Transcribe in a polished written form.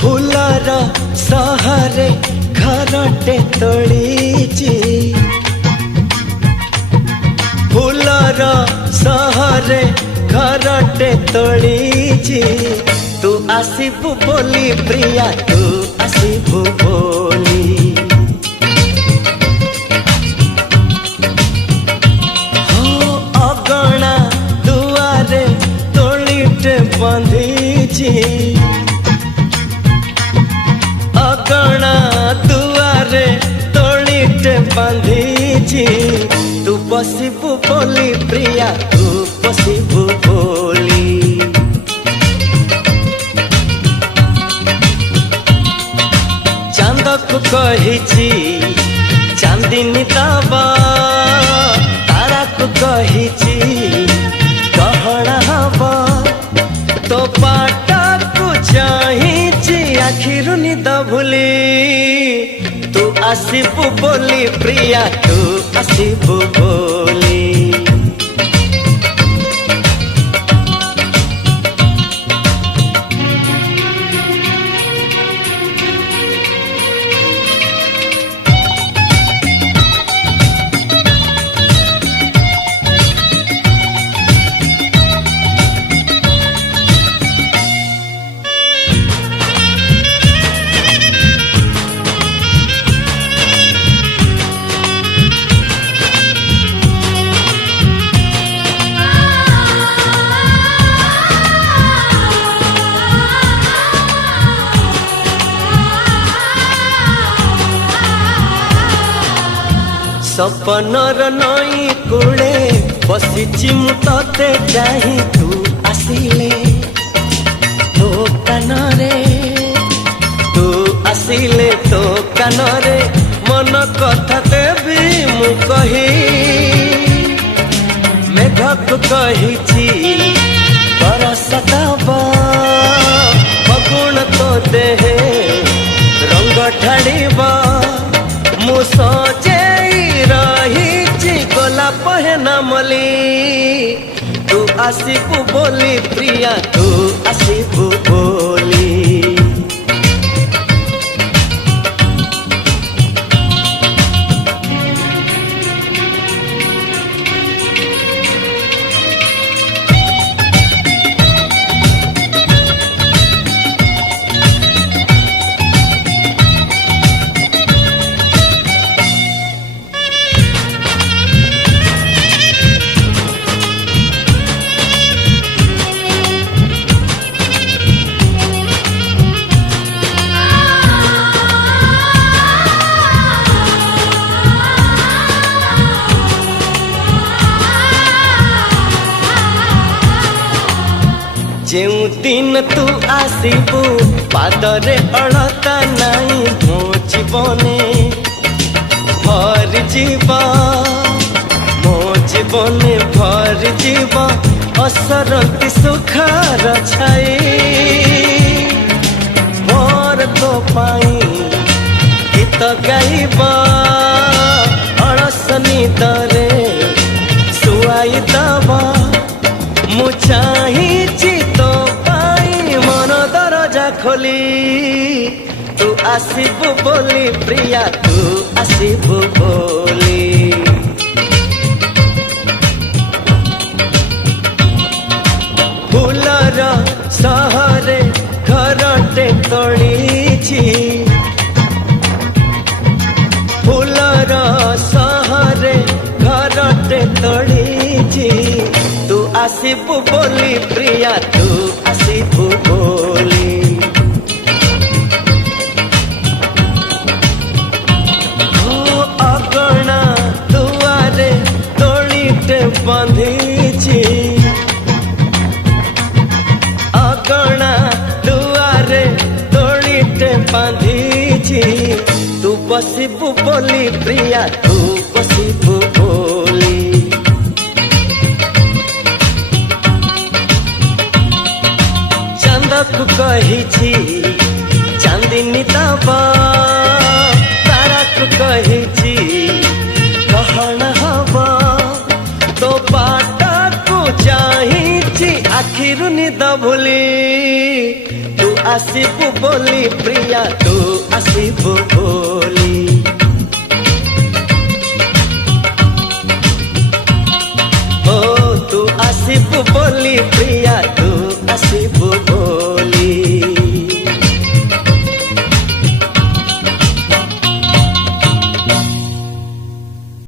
फूलर सहरे घरटे तोलीची फूलर सहरे घरटे तोलीची तू आसीबु बोली प्रिया तू आसीबु बोली हो अगणा दुआरे तोलीटे बंधीची अगणा दुआरे तोलीटे बांधीची तू बसिबु बोली प्रिया तू बसिबु बोली चांद को कहिची चांदिनी दबा तारा को कहिची गहना हबा तो पाटा को चाहिची आखिरु निद भूली तू आसीबु बोली प्रिया तू आसीबु बोली सपनर नई कूले बसिची मु तते चाही तू आसिले तो कानरे तू आसिले तो कानरे मन कथा देवी मु कही मेघक कहिची बरसतबा फगुण तो देहे रंग ढाड़ीबा मु सजे रही गोला पहना मली तू आसीबु बोली प्रिया तू आसीबु बोली जेउ दिन तू आसीबु पादरे अड़ता नाई मो जीवने भर जीवा मो जीवने भर जीवा असरती सुखार छाई मोर तो पाई गीत गाइबा अड़स निदरे सुआई दबा मु चाहिची तो पाई मन दरजा खोली तू आसीबु बोली प्रिया तू आसीबु बोली फूलर सहरे घरटे तोलीची फूलर सहरे घरटे तोली बांधिची तू आसिबु बोली प्रिया तू आसिबु बोली ओ अगणा दुआरे दोलीटे बांधिची अगणा दुआरे दोलीटे बांधिची तू बसिबु बोली प्रिया तू बसिबु बोली चांदकु कहिछि चांदिनी दबा ताराकु कहिछि कहण हवा तो बाटकु चाहिछि आखिरु निद भूली तू आसिबु बोली प्रिया तू आसिबु बोली ओ तू आसिबु बोली प्रिया तू आसिबु बोली